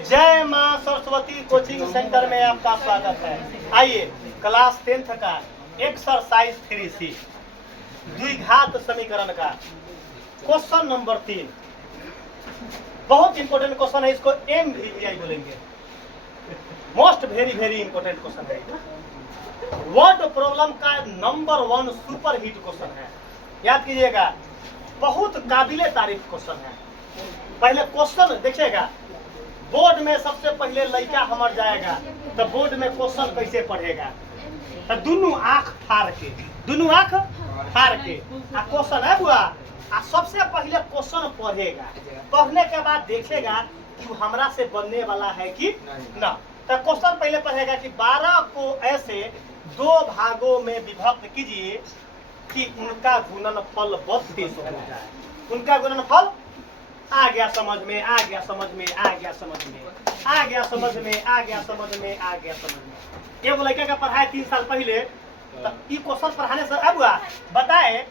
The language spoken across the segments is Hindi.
जय मां सरस्वती कोचिंग सेंटर में आपका स्वागत है। आइए क्लास 10th का एक्सरसाइज 3C द्विघात समीकरण का क्वेश्चन नंबर 3 बहुत इंपॉर्टेंट क्वेश्चन है। इसको MVVI बोलेंगे। मोस्ट वेरी इंपॉर्टेंट क्वेश्चन है। वर्ड प्रॉब्लम का नंबर 1 सुपर हिट क्वेश्चन है। याद कीजिएगा, बहुत काबिले तारीफ क्वेश्चन है। पहले क्वेश्चन देखिएगा, बोर्ड में सबसे पहले लड़का हमर जाएगा तो बोर्ड में क्वेश्चन कैसे पढ़ेगा, तो दोनों आंख फाड़ के आ क्वेश्चन है बुआ, आ सबसे पहले क्वेश्चन पढ़ेगा। पढ़ने के बाद देखेगा कि हमरा से बनने वाला है कि ना। तो क्वेश्चन पहले पढ़ेगा कि 12 को ऐसे दो भागों में विभक्त कीजिए कि उनका गुणनफल 32 हो जाए। उनका गुणनफल आ गया समझ में, आ गया समझ में, आ गया समझ में, आ गया समझ में, आ गया समझ में, आ गया समझ में। एगो लड़का का पढ़ाए 3 साल पहले, तो ई क्वेश्चन पढ़ाने से अब बताए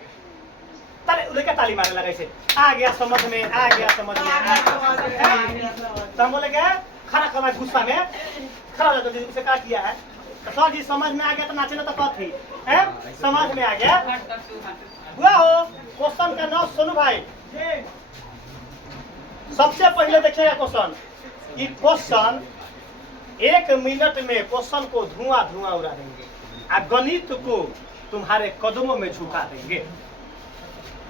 ताले लड़का ताली मारने लगे से आ गया समझ में, आ गया समझ में, आ गया। तो हम बोले क्या खड़ा करना गुस्सा में खड़ा हो जाता उसे क्या किया है, तो सर जी समझ में आ गया तो नाचे ना तो कथ ही है समझ में आ गया हुआ हो। क्वेश्चन का नाम सोनू भाई। सबसे पहले देखिएगा क्वेश्चन, ये क्वेश्चन 1 मिनट में क्वेश्चन को धुआं उड़ा देंगे और गणित को तुम्हारे कदमों में झुका देंगे।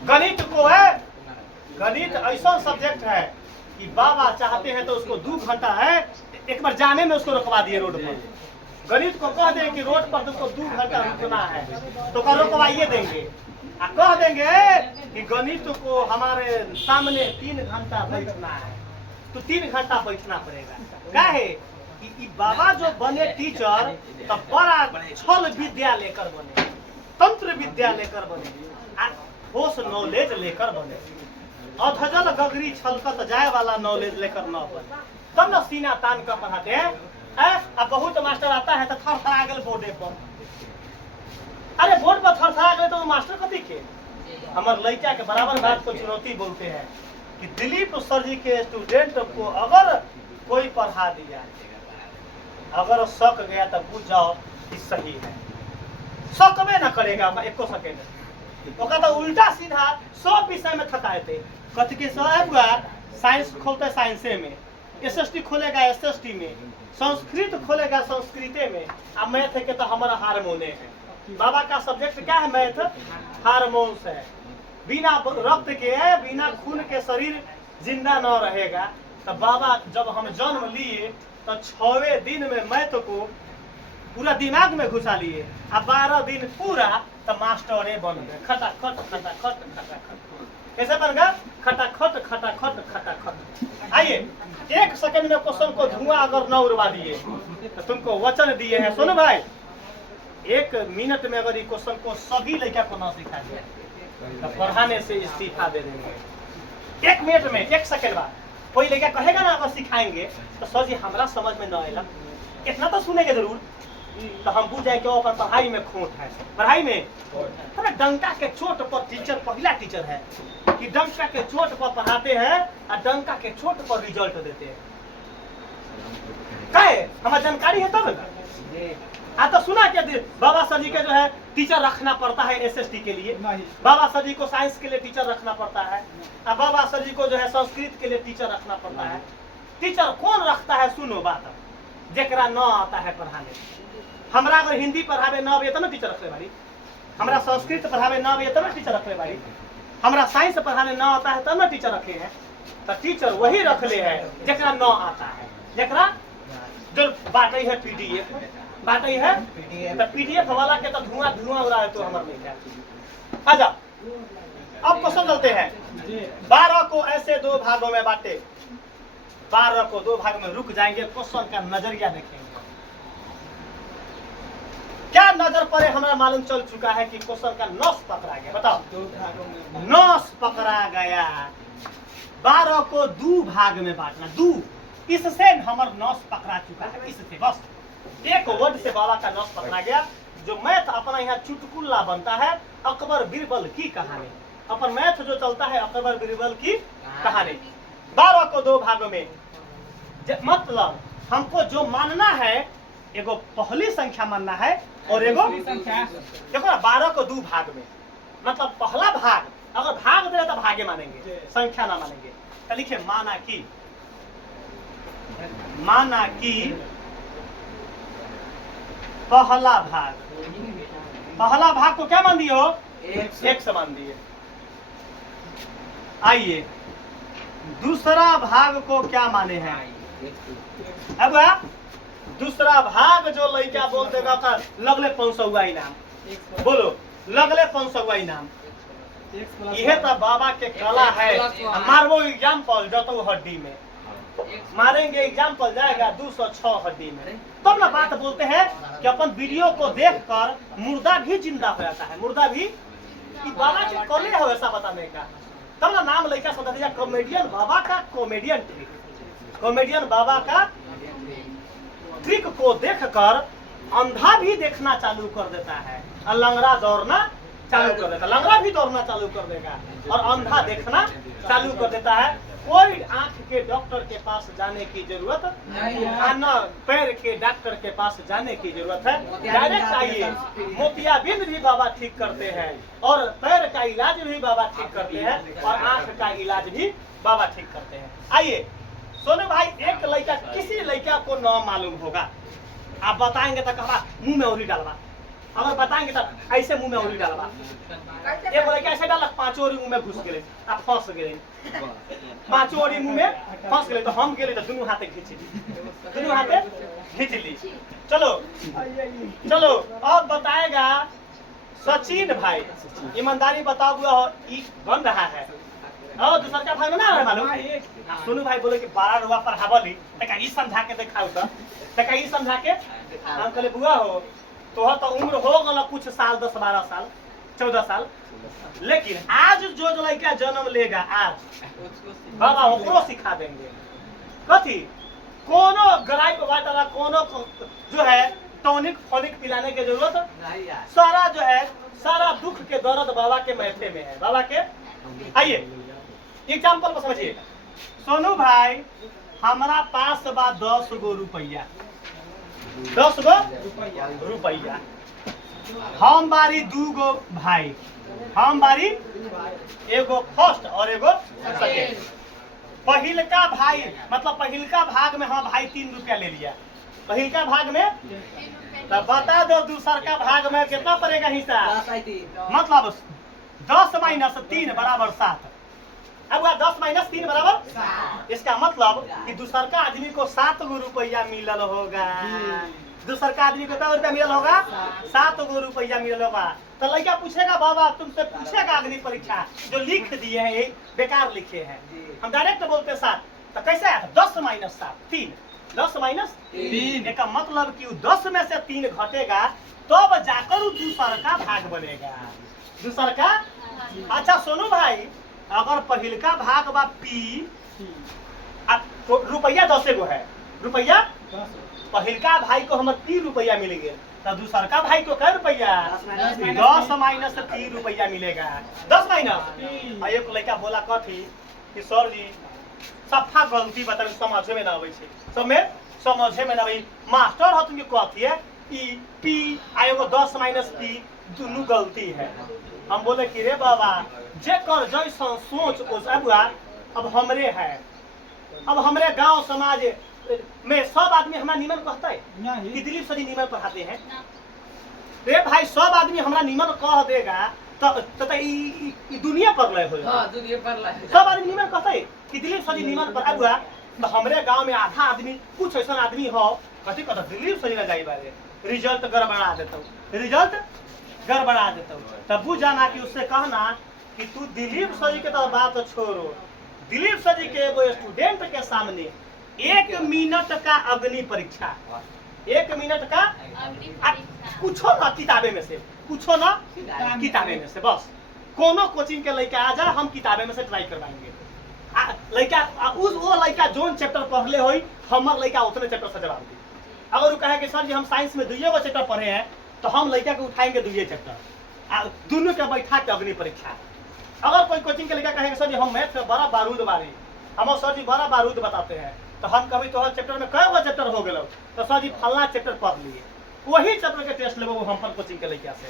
गणित को है, गणित ऐसा सब्जेक्ट है कि बाबा चाहते हैं तो उसको 2 घंटा है एक बार जाने में उसको रुकवा दिए रोड पर। गणित को कह दें कि रोड पर तुमको 2 घंटा रुकना है तो रुकवाइए देंगे। कह देंगे कि गणित को हमारे सामने 3 घंटा बैठना है तो 3 घंटा बैठना पड़ेगा। क्या है कि बाबा जो बने टीचर तो बड़ा छल विद्या लेकर बने, तंत्र विद्या लेकर बने, ठोस नॉलेज लेकर बने। अधजल गगरी छलकत जाए वाला नॉलेज लेकर न बने, तब न सीना तान कर पढ़ाते हैं। अब बहुत मास्टर आता है तो थरथरा गए बोर्डे पर। अरे बोर्ड पर थरथरा गए तो मास्टर को दिखे। हमारे लड़का के बराबर बात को चुनौती बोलते हैं कि दिलीप सर जी के स्टूडेंट को अगर कोई पढ़ा दिया, अगर शक गया तो पूछ जाओ कि सही है। शकवे न करेगा 1 सेकेंड। ओका तो उल्टा सीधा 100 विषय में थकाए थे। कथ के साइंस खोलते साइंसे में, SST खोलेगा SST में, संस्कृत खोलेगा संस्कृते में, अब मैथ के तो हमारा हारमोने है। बाबा का सब्जेक्ट क्या है? मैथ हार्मोन्स है। बिना रक्त के, बिना खून के शरीर जिंदा न रहेगा। तो बाबा जब हम जन्म लिए तो 6वें दिन में मैथ को पूरा दिमाग में घुसा लिए, अब 12 दिन पूरा तो मास्टरे बन गए। खटाखट खटाखट खटाखट। कैसे बन गया? खटाखट खटाखट खटाखट। आइए 1 सेकंड में क्वेश्चन को धुआं अगर न उड़वा दिए तो तुमको वचन दिए हैं सुनो भाई, 1 मिनट में अगर क्वेश्चन को सभी लड़का को ना सिखा दिया तो पढ़ाने से इस्तीफा दे देंगे। 1 मिनट में 1 सेकंड बाद कोई लड़का कहेगा ना अगर सिखाएंगे तो सर जी हमारा समझ में न आएगा, इतना तो सुनेंगे जरूर, तो हम पूछ जाए कि वो पढ़ाई में खोट है। पढ़ाई में अरे डंका के चोट पर टीचर पहला टीचर है कि डंका के चोट पर पढ़ाते हैं और डंका के चोट पर रिजल्ट देते हैं। क्या है हमारी जानकारी है तब ना। तो सुना क्या बाबा सर जी के जो है टीचर रखना पड़ता है SST के लिए, बाबा सर जी को साइंस के लिए टीचर रखना पड़ता है, और बाबा सर जी को जो है संस्कृत के लिए टीचर रखना पड़ता है। टीचर कौन रखता है? सुनो बात, जेकरा न आता है पढ़ाने। हमरा अगर हिंदी पढ़ावे न आवे तो टीचर रखले बारी, हमरा संस्कृत पढ़ावे न आवे तो टीचर रखले बारी, हमरा साइंस पढ़ाने न आता है तब न टीचर रखे हैं। तो टीचर वही रखले है जेकरा न आता है, जेकरा जो बाटे है PDF बाटे है तो PDF वाला के तो धुआं उड़ा है। तो हमारे नहीं आजा। अब क्वेश्चन चलते हैं। 12 को ऐसे 2 भागों में बांटे। 12 को 2 भाग में रुक जाएंगे। क्वेश्चन का नजरिया देखेंगे, क्या नजर पड़े हमारा मालूम चल चुका है कि क्वेश्चन का नस पकड़ा गया। बताओ, नस पकड़ा गया। 12 को 2 भाग में बांटना, 2 इससे हमारा नस पकड़ा चुका है। इससे बस 1 वर्ड से बाबा का नस पकड़ा गया। जो मैथ अपना यहाँ चुटकुल्ला बनता है, अकबर बीरबल की कहानी। अपन मैथ जो चलता है अकबर बीरबल की कहानी। 12 को 2 भागों में मतलब हमको जो मानना है एगो पहली संख्या मानना है और एगो देखो ना 12 को 2 भाग में, मतलब पहला भाग अगर भाग दे तो भागे मानेंगे, संख्या ना मानेंगे। तो लिखिए माना कि पहला भाग को क्या मान दिए हो? एक से मान दिए। आइए दूसरा भाग को क्या माने हैं? अब दूसरा भाग जो लड़का बोल देगा था लगले 500 इनाम, बोलो लगले 500 इनाम। यह तो बाबा के कला है। मारबो एग्जाम्पल जो तो हड्डी में मारेंगे, एग्जाम्पल जाएगा 206 हड्डी में। तब ना बात बोलते हैं कि अपन वीडियो को देखकर मुर्दा भी जिंदा हो जाता है, मुर्दा भी कि बाबा के कले है ऐसा बताने का। तब ना नाम लड़का समझ दिया कॉमेडियन बाबा का, कॉमेडियन बाबा का ट्रिक को देखकर अंधा भी देखना चालू कर देता है और लंगड़ा दौड़ना चालू कर देता है। लंगड़ा भी दौड़ना चालू कर देगा और अंधा देखना चालू कर देता है। कोई आंख के डॉक्टर के पास जाने की जरूरत नहीं है, न पैर के डॉक्टर के पास जाने की जरूरत है। डायरेक्ट आइए, मोतियाबिंद भी बाबा ठीक करते हैं और पैर का इलाज भी बाबा ठीक करते हैं और आंख का इलाज भी बाबा ठीक करते हैं। आइए सोनू भाई, एक लड़का किसी लड़का को न मालूम होगा, आप बताएंगे तो कहा मुंह में उंगली डालवा, अगर बताएंगे तो ऐसे मुंह में उंगली डालवा, ये बोले कि ऐसे डालक 5 ओरी मुंह में घुस गए, आप फंस गए, 5 ओरी मुंह में फंस गए। तो हम गए तो दोनों हाथे खींच ली। चलो अब बताएगा सचिन भाई, ईमानदारी बताओ बन रहा है और दूसरा का भाई में ना मालूम। सोनू भाई बोले कि 12 रुपया पर हावली तक समझा के दिखाओ, तो समझा के हम कहले बुआ हो तो उम्र हो गल कुछ साल, 10-12 साल 14 साल, लेकिन आज जो लड़का जन्म लेगा आज बाबा ओकरो सिखा देंगे कथी, कोनो ग्राइप वाटर कोनो जो है टॉनिक फॉनिक पिलाने की जरूरत नहीं है। सारा जो है सारा दुख के दर्द बाबा के मैथे में है, बाबा के। आइए एग्जाम्पल को समझिए। सोनू भाई हमारा पास बा 10 गो रुपया, 10 गो रुपया, हम बारी 2 गो भाई, हम बारी एगो फर्स्ट और एगो सेकेंड। पहिलका भाई मतलब पहिलका भाग में हम भाई 3 रुपया ले लिया, पहिलका भाग में, तो बता दो दूसरा भाग में कितना पड़ेगा हिसाब? मतलब 10 - 3 = 7। अब 10 - 3 = 7। इसका मतलब कि दूसरा का आदमी को 7 गो रुपया मिलल होगा, दूसरा का आदमी को कितना रुपया मिलल होगा? 7 गो रुपया मिलल होगा। तो लड़का पूछेगा बाबा तुमसे पूछेगा अग्नि परीक्षा जो लिख दिए हैं ये बेकार लिखे हैं, हम डायरेक्ट बोलते 7, तो कैसे आया? 10 - 7 3, 10 - 3 का मतलब कि 10 में से 3 घटेगा तब तो जाकर दूसरा का भाग बनेगा, दूसरा का। अच्छा सोनू भाई अगर पहिलका भाग बा पी, तो रुपया 10 गो है, रुपया पहिलका भाई को हमारे 3 रुपया मिल गए, तो दूसरा का भाई को क्या रुपया? 10 - 3 रुपया मिलेगा। 10 - एक लड़का बोला कथी कि सर जी सफा गलती बताओ, समझे में ना आवे छे, समझे में ना आवे। मास्टर हो तुम कथी है ई पी आएगो 10 - पी दोनों गलती है। हम बोले कि रे बाबा जेकर जैसा सोच अब हमरे है, अब हमरे गांव समाज में सब आदमी हमारा निमन कहता है कि दिलीप सर जी निमन पढ़ाते हैं। रे भाई सब आदमी हमारा निमन कह देगा तो दुनिया पर लय हो, सब आदमी निमन कहता है कि दिलीप सर जी निमन पढ़ा। तो हमरे गांव में आधा आदमी कुछ ऐसा आदमी हो कथी कहता दिलीप सर जी ना जाई बारे, रिजल्ट गड़बड़ा देता, रिजल्ट गड़बड़ा देता। तब बुझ जाना कि उससे कहना कि तू दिलीप सर जी के तो बात छोड़ो, दिलीप सर जी के एगो स्टूडेंट के सामने 1 मिनट का अग्नि परीक्षा, 1 मिनट का कुछो ना किताबे में से, कुछो ना किताबे में से, बस कोनो कोचिंग के लड़का आ जा हम किताबे में से ट्राई करवाएंगे। लड़का वो लड़का जोन चैप्टर पढ़ले होई हमर लड़का उतने चैप्टर से जवाब दी। अगर वो कहे कि सर जी हम साइंस में 2 गो चैप्टर पढ़े हैं तो हम लड़का को उठाएंगे 2 चैप्टर, दोनों के बैठा के अग्नि परीक्षा। अगर कोई कोचिंग के लड़का कहेगा सर जी हम मैथ में बड़ा बारूद बारी, हम सर जी बड़ा बारूद बताते हैं, तो हम कभी तोहर चैप्टर में कई गो चैप्टर हो गए तो सर जी फलना चैप्टर पढ़ लिए, वही चैप्टर के टेस्ट लेबो हम पर कोचिंग के लेके से,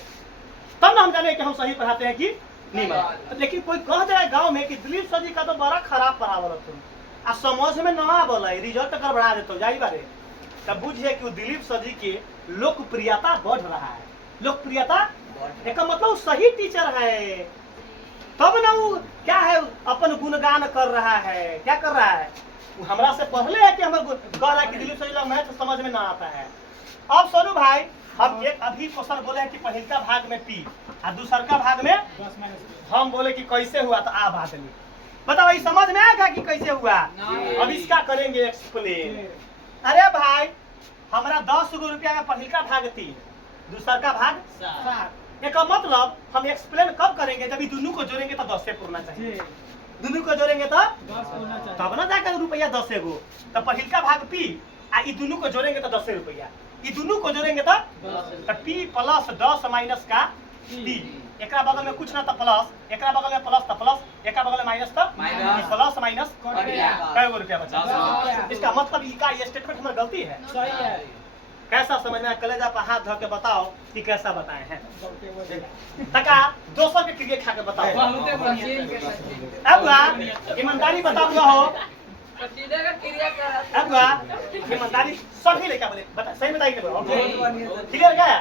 तब ना हम जाने कि हम सही पढ़ाते हैं कि नहीं। तो लेकिन कोई कह दे गाँव में कि दिलीप सर जी का तो बड़ा खराब पढ़ावल तुम आ समझ में ना बोला रिजल्ट कर बढ़ा देते जाई बारे, तब बुझिए कि दिलीप सर जी की लोकप्रियता बढ़ रहा है। लोकप्रियता एक मतलब सही टीचर है, तब ना वो क्या है अपन गुणगान कर रहा है। क्या कर रहा है? वो हमरा से पहले है कि हम कह रहा है कि दिलीप सर जी मैथ समझ में ना आता है। अब सोनू भाई हम एक अभी क्वेश्चन बोले हैं कि पहलका भाग में पी और दूसरका भाग में हम बोले कि कैसे हुआ, तो आ बात नहीं बताओ, ये समझ में आएगा कि कैसे हुआ? अब इसका करेंगे एक्सप्लेन। अरे भाई हमारा 10 रुपया का पहलका भाग 3, दूसरका भाग 7। एक मतलब हम एक्सप्लेन कब करेंगे? जब ये दोनों को जोड़ेंगे तो 10 से पूर्णा चाहिए, दोनों को जोड़ेंगे तो तब ना जाकर रुपया 10 गो। तो पहलका भाग पी आ ये दोनों को जोड़ेंगे तो 10 रुपया, ये दोनों को जोड़ेंगे तो पी प्लस 10 माइनस का पी, एक बगल में कुछ ना तो प्लस, एक बगल में प्लस तो प्लस, एक बगल में माइनस तो प्लस माइनस कई गो रुपया बचा। इसका मतलब इसका ये स्टेटमेंट हमारी गलती है। सही है। कैसा समझना है? कलेजा पर हाथ धो के बताओ कि कैसा बताए हैं। तका दोस्तों के क्रिया खा के बताओ। अब ईमानदारी बताओ हो, अब ईमानदारी सभी लड़का बोले बता, सही बताइए क्लियर क्या?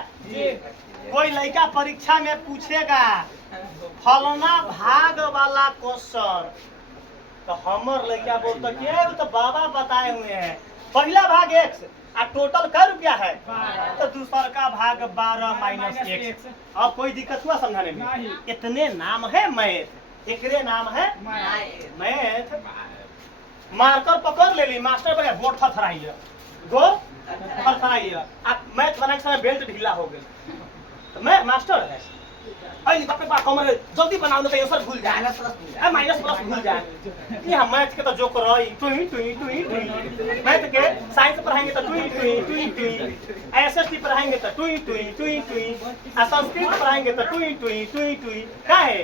कोई लड़का परीक्षा में पूछेगा फलना भाग वाला क्वेश्चन, तो हमर लड़का बोलता क्या तो बाबा बताए हुए हैं पहला भाग x आ टोटल क्या रुपया है, तो दूसरा का भाग 12 माइनस x। अब कोई दिक्कत हुआ समझाने में? इतने नाम है मैथ, एकरे नाम है मैथ। मार्कर पकड़ ले ली, मास्टर बने बोर्ड थरथराइए, गो थरथराइए। आप मैथ बनाने के समय बेल्ट ढीला हो गया तो मैं मास्टर है अरे बाप रे बाप कमर जल्दी बनाओ ना तो आंसर भूल जाए, माइनस प्लस भूल जाए। ये हम मैथ के तो जो कर रही टुई टुई टुई टुई, मैथ के साइंस पढ़ाएंगे तो टुई टुई टुई टुई, एसएसटी पढ़ाएंगे तो टुई टुई टुई टुई, संस्कृत पढ़ाएंगे तो टुई टुई टुई टुई। क्या है?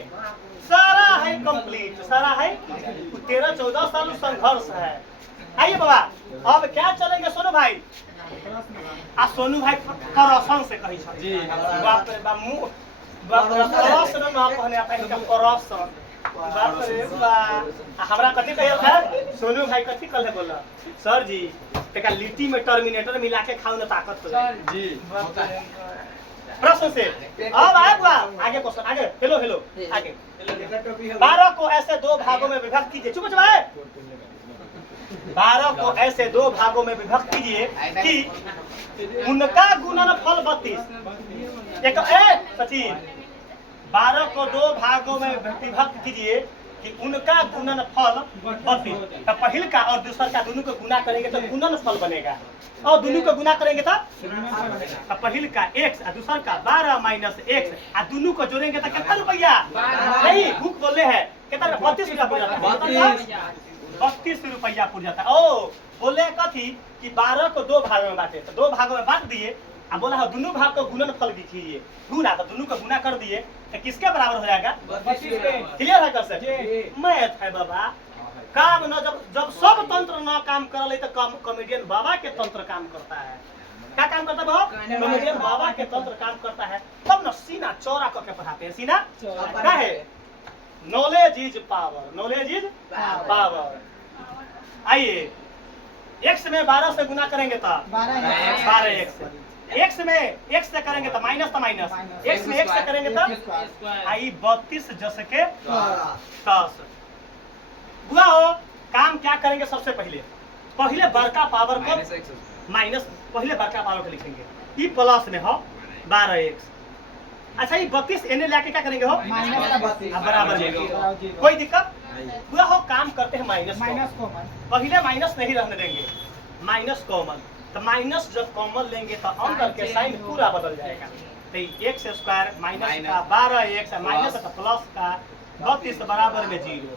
सारा है कंप्लीट, सारा है 13-14 साल संघर्ष है। आइए बाबा अब क्या चलेंगे सोनू भाई? आ सोनू भाई करसन से कही जी बाप रे बाप मुंह बाप रे करसन ना कहने आता है करसन बाप रे बाप। हमरा कथि कहल है सोनू भाई? कथि कहले बोला सर जी तका लिट्टी में टर्मिनेटर मिला के खाओ ना ताकत हो जाए जी। प्रश्न से अब आए बुआ आगे क्वेश्चन आगे। हेलो हेलो आगे 12 को ऐसे दो भागों में विभक्त कीजिए। चुप चुप 12 को ऐसे दो भागों में विभक्त कीजिए कि उनका गुणनफल 32। एक सचिन 12 को दो भागों में विभक्त कीजिए कि उनका गुणनफल 32। तो पहल का और दूसरा का दोनों को गुना करेंगे तो गुणनफल बनेगा, और दोनों को गुना करेंगे तो पहल का x और दूसरा का 12 माइनस x और दोनों को जोड़ेंगे तो कितना रुपया? नहीं बुक बोले है कितना? 32 रुपया पड़ जाता है, 32 रुपया पड़ जाता है। ओ बोले कथी कि 12 को दो भागों में बांटे, तो दो भागों में बांट दिए अब बोला है दोनों भाग को गुणनफल कीजिए, गुना तो दोनों को गुना कर दिए तो किसके बराबर हो जाएगा? 32। क्लियर है कर सर? मैथ है बाबा। काम न जब सब तंत्र न काम कर ले तो कॉमेडियन बाबा के तंत्र काम करता है। क्या काम करता है बाबा? कॉमेडियन बाबा के तंत्र काम करता है। तब न सीना चौड़ा करके पढ़ाते हैं। सीना क्या है? Knowledge is power, knowledge is power. आइए x में 12 से गुना करेंगे तो 12x, x में x से करेंगे तो माइनस तो माइनस, x में x से करेंगे तो आई 32 जस के 10। बुआ हो काम क्या करेंगे? सबसे पहले बड़का पावर को माइनस, पहले बड़का पावर को लिखेंगे, ई प्लस में हो 12x। अच्छा ये 32 एने लेके क्या करेंगे हो? बराबर में। कोई दिक्कत? पूरा हो काम करते हैं माइनस कॉमन। पहले माइनस नहीं रहने देंगे, माइनस कॉमन। तो माइनस जब कॉमन लेंगे तो अंतर के साइन पूरा बदल जाएगा। तो x स्क्वायर माइनस का 12x माइनस का प्लस का 32 बराबर में 0,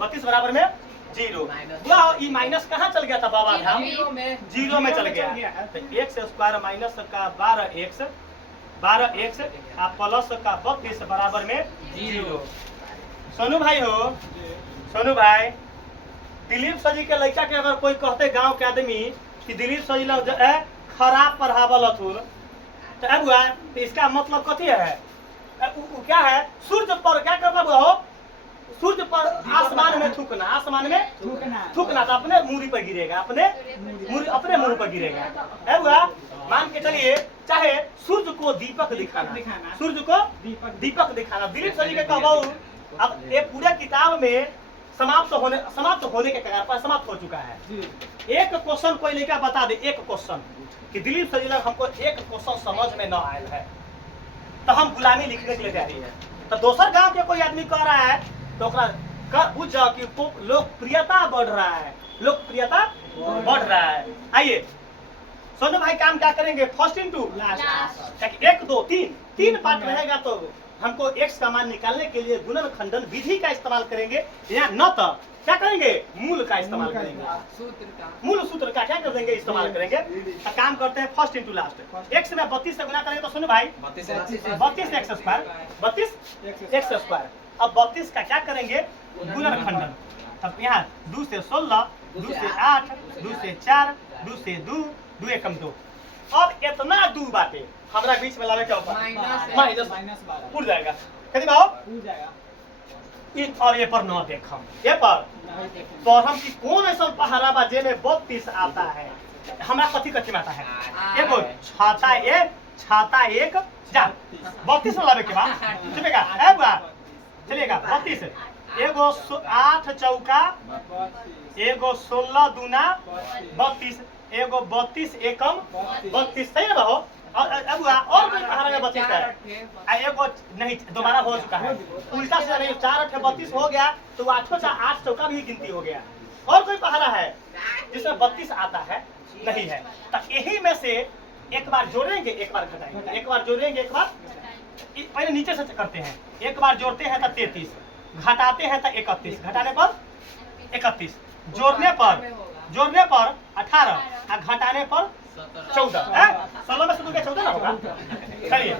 32 बराबर में 0। पूरा ये माइनस कहाँ चल गया था बाबा? जीरो में चल गया। तो x स्क्वायर माइनस का 12x प्लस का 32 बराबर में 0। सोनू भाई हो, सोनू भाई दिलीप सर जी के लड़का के अगर कोई कहते गांव के आदमी कि दिलीप सर जी लोग खराब पढ़ावल अथुर तो अब हुआ तो इसका मतलब कथी है? क्या है? सूर्य पर क्या करना हो? सूर्य पर आसमान में थूकना, आसमान में थूकना तो अपने मूरी पर गिरेगा, अपने मुंह पर गिरेगा। है हुआ? मान के चलिए चाहे सूर्य को दीपक दिखाना, सूर्य को दीपक दिखाना। दिलीप सर जी के कहबाऊ अब ये पूरे किताब में समाप्त होने के कगार पर समाप्त हो चुका है। एक क्वेश्चन कोई लेकर बता दे, एक क्वेश्चन कि दिलीप सर जी हमको एक क्वेश्चन समझ में न आया है तो हम गुलामी लिखने के लिए तैयारी है। तो दोसर गांव के कोई आदमी कह रहा है तो पूछ जाओ कि लोकप्रियता बढ़ रहा है, लोकप्रियता बढ़ रहा है। आइए सोनू भाई काम क्या करेंगे? फर्स्ट इनटू लास्ट, 1 2 3 पार्ट रहेगा तो हमको एक्स का मान निकालने के लिए गुणन खंडन विधि का इस्तेमाल करेंगे या न तो क्या करेंगे? मूल का इस्तेमाल करेंगे, मूल सूत्र का क्या कर देंगे? इस्तेमाल करेंगे। तो काम करते हैं फर्स्ट इनटू लास्ट। एक्स में 32 से गुना करेंगे तो सुनो भाई 32 एक्स स्क्वायर, 32 एक्स स्क्वायर। अब 32 का क्या करेंगे? गुणन खंडन। तब यहाँ 2 से 16, 2 से 8, 2 से 4, 2 से 2, 2 एकम 2। अब इतना 2 बातें हमारा बीच में लावे क्या होगा? माइनस उड़ जाएगा। कभी भाव उड़ जाएगा। और ये पर न देख हम ये पर तो हम की कौन ऐसा पहाड़ा बा जे में 32 आता है? हमारा कथी कथी में आता है? एगो छाता एक जा 32 में लावे के बाद चलेगा। है बुआ चलेगा 32। एगो 8 चौका, एगो 16 दूना 32, एगो 32 एकम 32। सही ना हो? अब और कोई पहाड़ा में 32 है? एगो नहीं दोबारा हो चुका है, उल्टा से नहीं। 4 8 32 हो गया तो 8 चौका भी गिनती हो गया। और कोई पहाड़ा है जिसमें 32 आता है? नहीं है। तो यही में से एक बार जोड़ेंगे, एक बार घटाएंगे, एक बार जोड़ेंगे, एक बार पहले नीचे से करते हैं। एक बार जोड़ते हैं तो 33, घटाते हैं तो 31, घटाने पर 31, जोड़ने पर 18 और घटाने पर 14। 16 में से 2 14 ना होगा? चलिए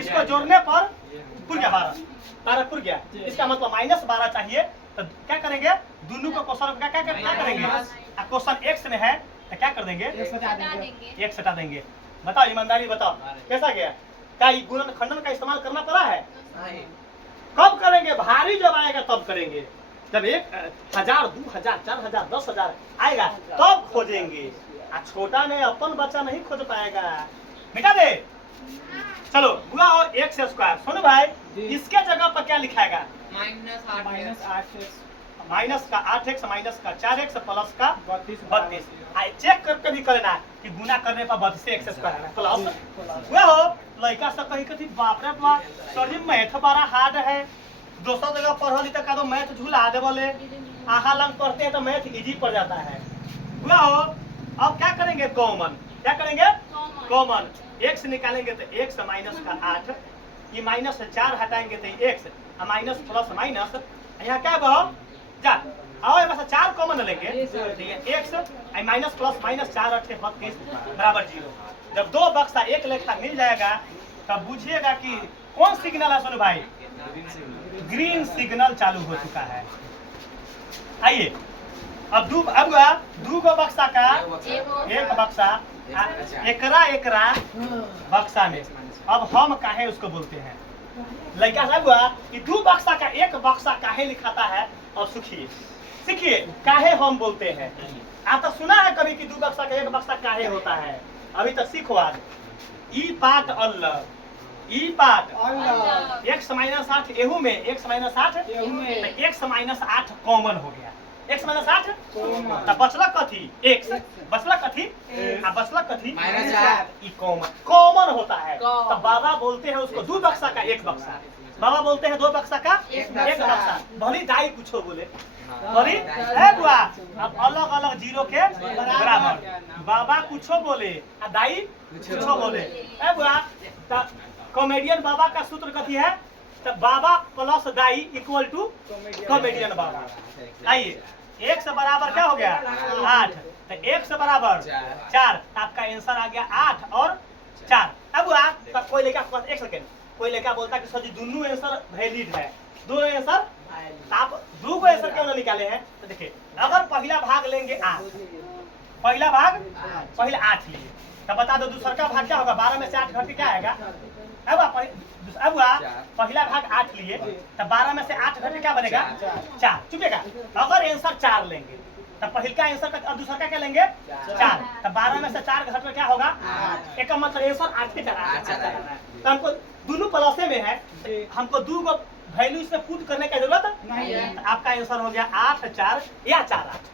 इसको जोड़ने पर पुर गया 12 पुर गया। इसका मतलब -12 चाहिए। तो क्या करेंगे? दोनों को क्वेश्चन क्या करेंगे? क्वेश्चन एक्स में है तो क्या कर देंगे? एक सटा देंगे। बताओ ईमानदारी बताओ कैसा गया? क्या गुणन खंडन का इस्तेमाल करना पड़ा है? कब करेंगे? भारी जब आएगा तब करेंगे। जब 1000 2000 4000 10,000 आएगा तब खोजेंगे। छोटा ने अपन बच्चा नहीं खोज पाएगा। बेटा दे चलो बुआ और एक्स स्क्वायर। सुनो भाई इसके जगह पर क्या लिखाएगा? माइनस का 8x माइनस का 4x प्लस का 32। चेक करके भी करना कि गुना करने पर 32 एक्स स्क्वायर है प्लस वह हो। लड़का सब कहीं कथी बाप रे बाप सर जी मैथ बड़ा हार्ड है। दोसर जगह पढ़ल तो का तो मैथ झूला दे बोले, आहा लंग पढ़ते हैं तो मैथ इजी पड़ जाता है। वह हो अब क्या करेंगे? कॉमन। क्या करेंगे? कॉमन। एक्स निकालेंगे तो एक्स माइनस का 8, ये माइनस से 4 हटाएंगे तो एक्स, माइनस प्लस माइनस यहाँ क्या बहु जा और बस 4 कॉमन लेंगे एक्स माइनस प्लस माइनस 4 8 32 बराबर 0। जब 2 बक्सा एक लेखा मिल जाएगा तब बुझिएगा कि कौन सिग्नल है? सुनो भाई ग्रीन सिग्नल चालू हो चुका है। आइए अब दू गो बक्सा का एक बक्सा एकरा बक्सा में। अब हम काहे उसको बोलते हैं? लड़का साहब हुआ कि 2 बक्सा का एक बक्सा काहे लिखाता है? और सीखिए काहे हम बोलते हैं। आप तो सुना है कभी कि 2 बक्सा का एक बक्सा काहे होता है? अभी तक सीखो आज। ई पार्ट अलग, ई पार्ट x माइनस 8 एहू में x minus 8 x minus 8 common हो गया। x माइनस 8 तो बचला कथी? x बचला कथी? बचला कथी? -4 कॉमन होता है। तो बाबा बोलते हैं उसको 2 बक्सा का एक बक्सा। बाबा बोलते हैं 2 बक्सा का एक बक्सा। भली दाई कुछ बोले भली है बुआ। अब अलग अलग 0 के बराबर बाबा कुछ बोले और दाई कुछ बोले है बुआ। तो कॉमेडियन बाबा का सूत्र कथी है? तो बाबा प्लस दाई इक्वल टू कॉमेडियन बाबा। आइए x बराबर क्या हो गया? 8। तो x बराबर 4। आपका आंसर आ गया 8 और 4। अब कोई लेकर एक सेकेंड कोई लेकर बोलता कि सर जी दोनों आंसर वैलिड है, दोनों आंसर तो आप दो को आंसर क्यों ना निकाले हैं? तो देखिए, अगर पहला भाग लेंगे 8, पहला भाग पहले 8 लिए, तो बता दो दूसरा का भाग क्या होगा? 12 में से 8 घट के क्या आएगा? अब पहला भाग 8 लिए, तो 12 में से 8 घट के क्या बनेगा? 4 चुकेगा। अगर आंसर 4 लेंगे तो पहला आंसर का और दूसरा का क्या लेंगे? 4, तो 12 में से 4 घट में क्या होगा? एक का मतलब आंसर 8 के चला है। तो हमको दोनों प्लसे में है, हमको दो को वैल्यू इसमें पुट करने की जरूरत नहीं है। तो आपका आंसर हो गया 8 4 या 4 8।